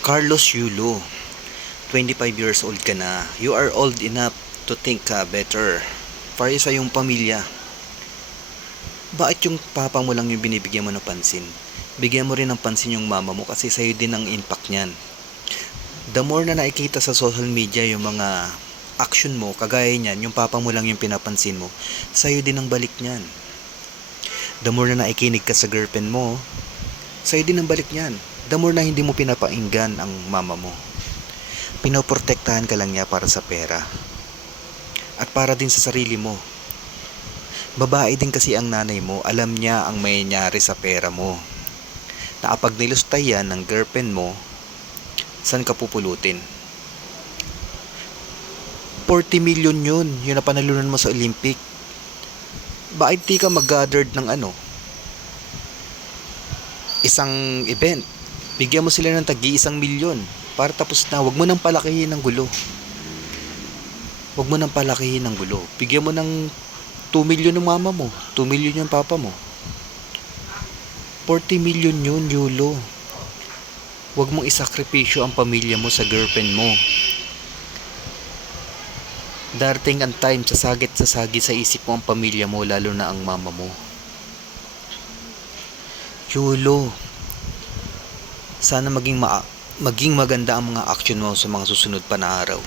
Carlos Yulo, 25 years old ka na. You are old enough to think uh, better para sa iyong pamilya. Bakit yung papa mo lang yung binibigyan mo ng pansin? Bigyan mo rin ng pansin yung mama mo kasi sa'yo din ang impact niyan. The more na nakikita sa social media yung mga action mo, kagaya niyan, yung papa mo lang yung pinapansin mo, sa'yo din ang balik niyan. The more na naikinig ka sa girlfriend mo, sa'yo din ang balik niyan. The more na hindi mo pinapainggan ang mama mo. Pinoprotektahan ka lang niya para sa pera. At para din sa sarili mo. Babae din kasi ang nanay mo, alam niya ang may nangyari sa pera mo. Na kapag nilustay yan ng girlfriend mo, saan ka pupulutin? 40 million yun, yun na panalunan mo sa Olympic. Bakit di ka mag-gathered ng ano? Isang event. Bigyan mo sila ng tagi isang milyon para tapos na. Huwag mo nang palakihin ng gulo. Huwag mo nang palakihin ng gulo. Bigyan mo ng 2 million ng mama mo. 2 million yung papa mo. 40 million yun, Yulo. Huwag mong isakripisyo ang pamilya mo sa girlfriend mo. Darating ang time, sasagit sasagi sa isip mo ang pamilya mo, lalo na ang mama mo. Yulo, sana maging ma maging maganda ang mga action mo sa mga susunod pa na araw.